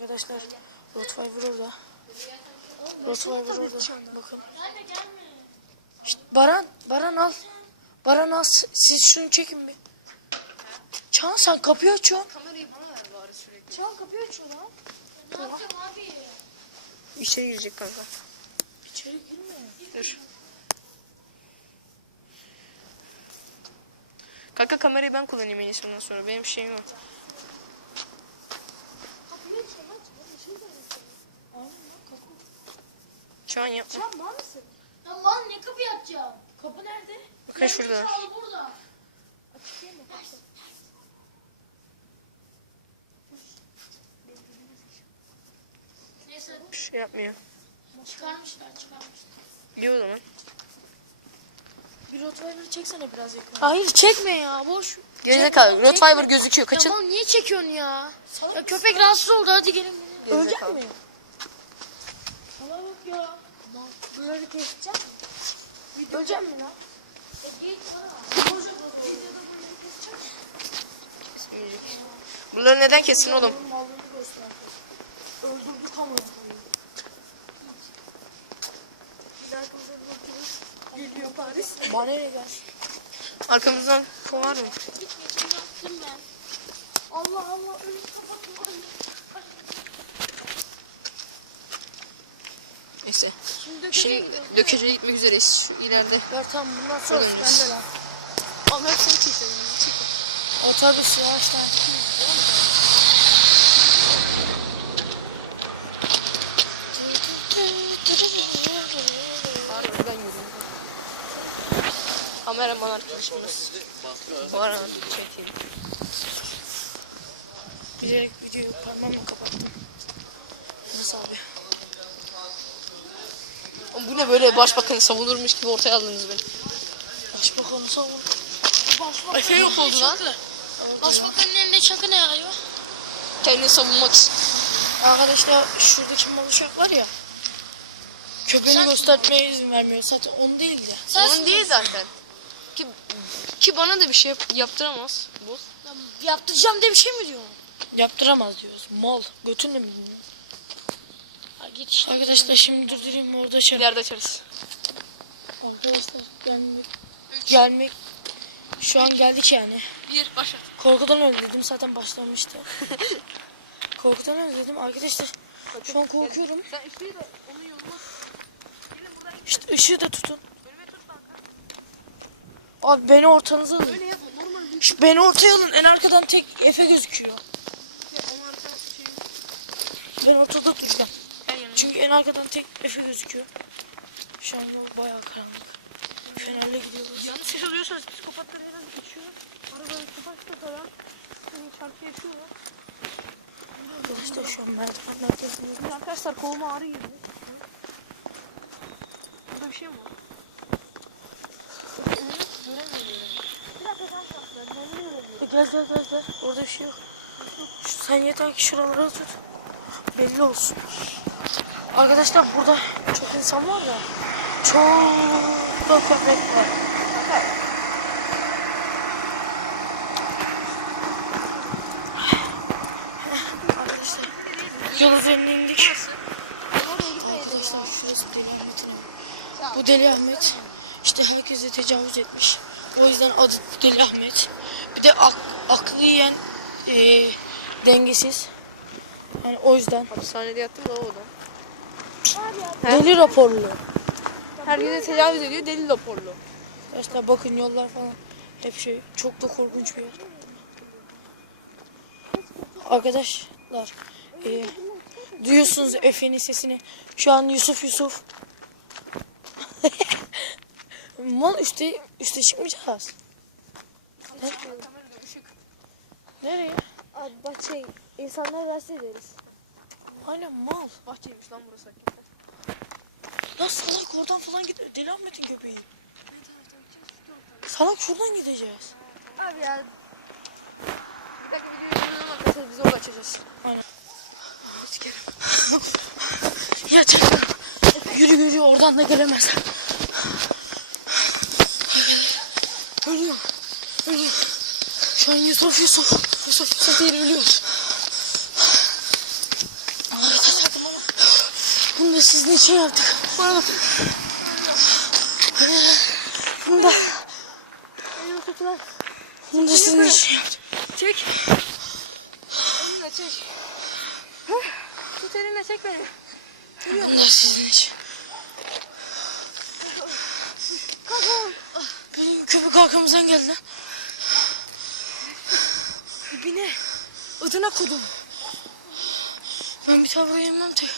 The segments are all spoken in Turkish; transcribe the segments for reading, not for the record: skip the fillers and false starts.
Arkadaşlar Rottweiler orada. Rottweiler orada. Bakın. İşte Baran al. Baran al. Siz şunu çekin bir. Çağan sen kapıyı açıyorsun. Kamerayı bana ver bari sürekli. Çağan kapıyı açıyor lan. Ne yapacağım abi? İçeri girecek kanka. İçeri girme. Dur. Kanka kamerayı ben kullanayım en iyisi ondan sonra. Benim şeyim yok. Kapıyı açıyorum aç. Aynen lan kapı. Şu an yapma. Çağan var mısın? Ya lan ne kapıyı açacağım? Kapı nerede? Bakın şurada. Gerizekalı burada. Açık değil mi? Neyse Bir şey yapmıyor. çıkarmışlar. İyi o zaman. Bir Rottweiler'ı çeksene biraz yakın. Hayır çekme ya boş. Gerizekalı. Rottweiler gözüküyor. Kaçın. Tamam niye çekiyorsun ya? Ya köpek rahatsız oldu hadi gelin. Ölecek Gerizekalı. mi? Bana bak ya. Bunları keseceğim. Ölecek mi lan? Bunları neden kessin oğlum? Bunun malını göster. Öldürdük ama. Geliyor Paris. Bana ne gelsin? Arkamızdan kovar mı? Yaptım ben. Allah Allah önümü kapatın. Neyse. Şimdi Dökeceğe gitmek üzereyiz. Şu ileride. Ya tamam bundan sonra Öyle bende lan. Ama hep seni çekiyorum. Otobüs yavaştan. Buradan yürüyorum. Kameraman arkadaşımız. Var ha, çekeyim. Bilerek videoyu parmağımla kapattım. Nasıl abi? Oğlum bu ne böyle başbakanı savunurmuş gibi ortaya aldınız beni. Başbakanı savun. Efe yok oldu lan. Başbakanın elinde çakı ne arıyor? Kendini savunmak için. Arkadaşlar şuradaki mal uşak var ya. Köpeğini göstermeye izin vermiyor. Zaten onu değildi. Onun değil zaten. Ki bana da bir şey yaptıramaz bu. Yaptıracağım diye bir şey mi diyor? Yaptıramaz diyoruz. Mal. Götünle mi bilmiyor? Ha git işte. Arkadaşlar şimdi durdurayım orada şey. İleride açarız. Arkadaşlar gelmek şu an geldik yani. Bir başla. Korkudan öyle dedim zaten başlamıştı. Korkudan öyle dedim arkadaşlar. Şu an korkuyorum. Sen üstüyle onun yoluna. İşte ışığı da tutun. Abi beni ortanıza alın. Öyle yapma normal bir Şu beni ortaya alın. En arkadan tek Efe gözüküyor. onlar şey. Ben ortada duracağım. Her yanına. Çünkü en arkadan tek Efe gözüküyor. Şu an yol bayağı karanlık. Fenerle gidiyoruz. Yanlış ses alıyorsanız psikopatlar herhalde geçiyor. Arabayı kapatsa falan. Seni çarpı yapıyorlar. Arkadaşlar şu an merdivenlerdeyiz. Şimdi arkadaşlar koluma ağrı girdi. Burada bir şey mi var? Gel. Orada bir şey yok. Sen yeter ki şuraları tut. Belli olsun. Arkadaşlar burada çok insan var da. Çok da köpek var. Arkadaşlar yol üzerine indik. Arkadaşlar şurası Deli Ahmet'in. Bu Deli Ahmet işte herkese tecavüz etmiş. O yüzden adı Deli Ahmet. Bir de aklı yiyen dengesiz. Yani o yüzden. Hapishanede yattım da o adam. Deli raporlu. Herkese tecavüz ediyor deli raporlu. Arkadaşlar bakın yollar falan hep şey çok da korkunç bir yer. Arkadaşlar duyuyorsunuz Efe'nin sesini. Şu an Yusuf. Mal üste çıkmayacağız. Nereye? Abi bak şey insanlar rahatsız ederiz. Aynen mal. Bahçeymiş lan burası hakikaten. Lan salak oradan falan gidiyor. Deli Ahmet'in köpeği. Salak şuradan gideceğiz. Abi ya. Bir dakika videoyu yayınlamam arkadaşlar biz orada açacağız. Aynen. Sikerim. Ya canım. Yürü oradan da gelemez. Ölüyor. Şu an Yusuf değil ölüyor. da sizin için yaptık. Bana bak. Bunu da. Elini tut lan. Bunu da sizin için yaptık. Çek. Elinle çek. Tut elinle çek beni. Bunu da sizin için. Kalk. Benim köpek arkamızdan geldi lan. Dibine. Ödüne kodum. Ben bir tavra yemem tek.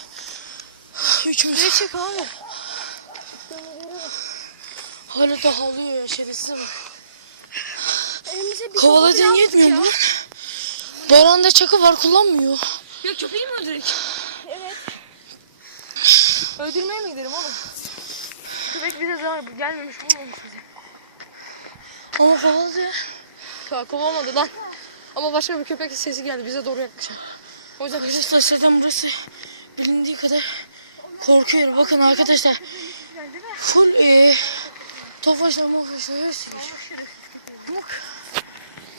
Üçümüz. Ne çek abi? Hala da havlıyor ya şerefsize bak. Elimize bir Kovaladığın yetmiyor mu? Baran'da çakı var kullanmıyor. Ya köpeği mi öldürdük? Evet. Öldürmeye mi gidelim oğlum? Köpek bize zarar gelmemiş bulmamış bize. Ama kovaladı ya. Kovamadı lan. Ama başka bir köpek sesi geldi bize doğru yaklaşan. O yüzden Arkadaşlar zaten burası bilindiği kadar korkuyorum. Bakın arkadaşlar. Full tofaşlar mofaşlar hepsi geçiyor.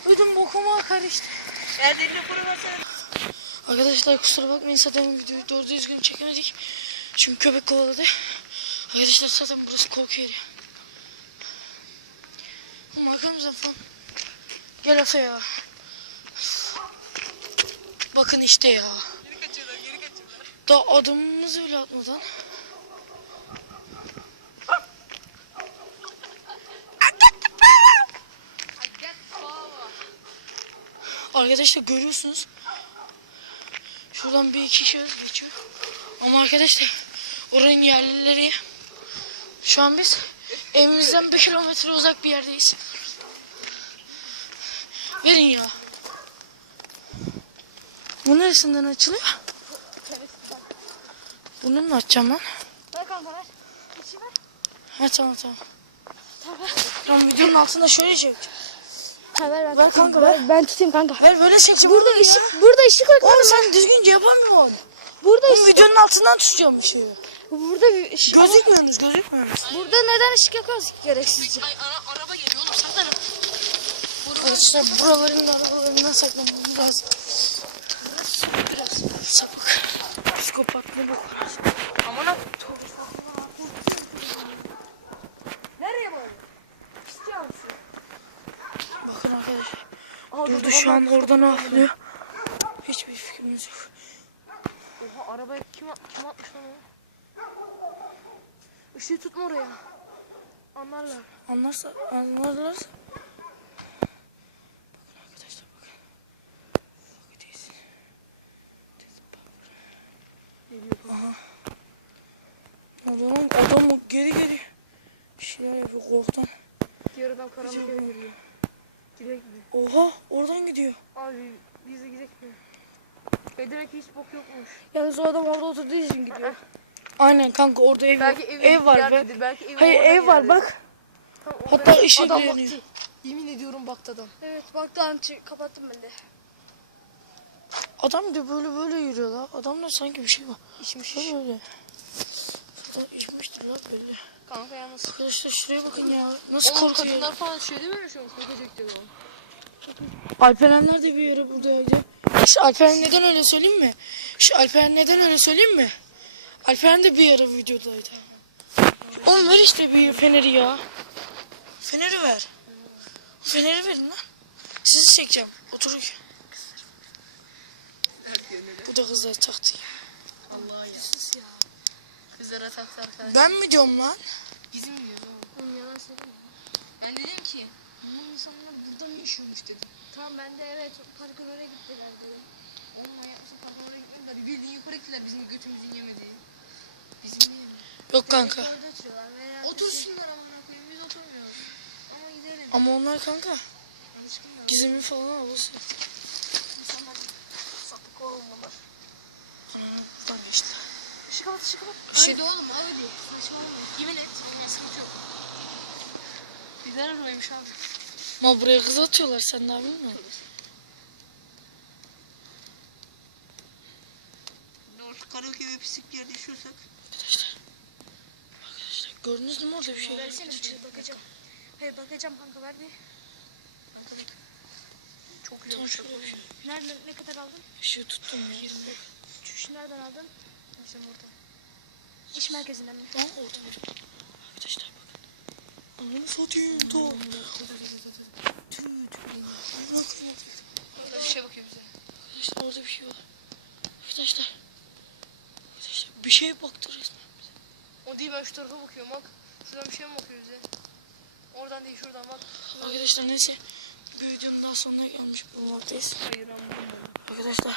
Ödüm bokuma karıştı. Ellerine para versene. Arkadaşlar kusura bakmayın zaten videoyu doğru düzgün çekemedik. Çünkü köpek kovaladı. Arkadaşlar zaten burası korku yeri. Oğlum arkamızdan falan. Gel Efe ya. Bakın işte ya. Geri kaçıyorlar. Daha adımımızı bile atmadan. Arkadaşlar görüyorsunuz. Şuradan bir iki şahıs geçiyor. Ama arkadaşlar oranın yerlileri. Şu an biz evimizden 1 kilometre uzak bir yerdeyiz. Verin ya. Bu neresinden açılıyor? Bunu mu açacağım lan? Ver kanka ver. İçi ver. Ha tamam. Tamam videonun altında şöyle çek. Ha ver Ver kanka ver. Ben tutayım kanka. Ver böyle çekeceğim. Burada ışık var. Oğlum sen düzgünce yapamıyorsun. Burada Oğlum videonun altından tutacağım bir şeyi. Burada bir ışık. Gözükmüyorsunuz. Burada neden ışık yakıyoruz ki gereksizce? Ay araba geliyor oğlum saklanın. Arkadaşlar buraların da arabalarından saklanmamız lazım. Burası biraz sapık. Psikopatlığı bak. Aman ha. Nereye böyle? İstiyor musun? Bakın arkadaşlar. Durdu şu an oradan atlıyor. Hiçbir fikrimiz yok. Oha arabaya kim atmış lan o? Işığı tutma oraya. Anlarlar. Anlarlarsa. Bakın arkadaşlar bakın. Bakın değilsin. Aha. Adam geri. Bir şeyler yapıyor korktan. Diğer adam karanlık eve giriyor. Gidek mi? Oha oradan gidiyor. Abi biz de gidek mi? Demek ki hiç bok yokmuş. Yalnız o adam orada oturduğu için gidiyor. Aynen kanka orada ev Belki var. ev var. yerdedir. Belki ev Hayır ev var bak. Hatta ışık adam yanıyor. baktı. Yemin ediyorum baktı adam. Evet bak daha kapattım ben de. Adam da böyle yürüyor la. Adamda sanki bir şey var. İşmiş. Böyle. İçmiştir la belli. Kanka yalnız. Arkadaşlar şuraya bakın ya. Nasıl Oğlum korkuyor. kadınlar falan şey değil mi şu an? Korkacak diyor. Alperenler de bir ara buradaydı. İşte Alperen neden öyle söyleyeyim mi? Alperen de bir ara videodaydı. Oğlum ver işte bir feneri ya. Feneri ver. Feneri verin lan. Sizi çekeceğim. Oturun. Bu da kızlar taktı. Allah ya. Kızlara taktı arkadaşlar. Ben mi diyorum lan? Bizim yiyoruz oğlum. Yalan söyleme. Ben dedim ki bu insanlar burada mı yaşıyormuş dedim. Tamam ben de evet parkın oraya gittiler dedim. Oğlum manyak mısın? Parkın oraya gitmediler. Bildiğin yukarı gittiler bizim götümüzün yemediği. Bizim yiyelim. Yok kanka. Orada oturuyorlar veya Otursunlar amına koyayım biz oturmuyoruz. Ama gidelim. Ama onlar kanka. Alışkınlar. Gizemli falan ablası. İnsanlar sapık olmalar. Buradan geçti. Işık kapat ışık kapat. Şey- Oğlum öyle. Saçmalama. Yemin et. Sıkıntı yok. Bizler araymış abi. Ama buraya kız atıyorlar sen daha bilmiyor musun? Şu karaoke ve pislik bir yerde yaşıyorsak. Arkadaşlar gördünüz mü orada bir şey? versene bir şey bakacağım. Hayır bakacağım kanka ver bir. Çok Tam güzel. şöyle Nereden ne kadar aldın? ışığı tuttum ya. Şu nereden aldın? Sen orada. alışveriş merkezinden mi? Lan orada bir. Arkadaşlar bakın. Ananı satayım. Dur. Burada bir şey bakıyor bize. Arkadaşlar orada bir şey var. Arkadaşlar. Arkadaşlar bir şeye baktı resmen. O değil, ben şu tarafa bakıyorum bak. Şuradan bir şey mi bakıyor bize? Oradan değil, şuradan bak. Arkadaşlar neyse. Bir videonun daha sonuna gelmiş bulunmaktayız. Hayır, anlamadım. Arkadaşlar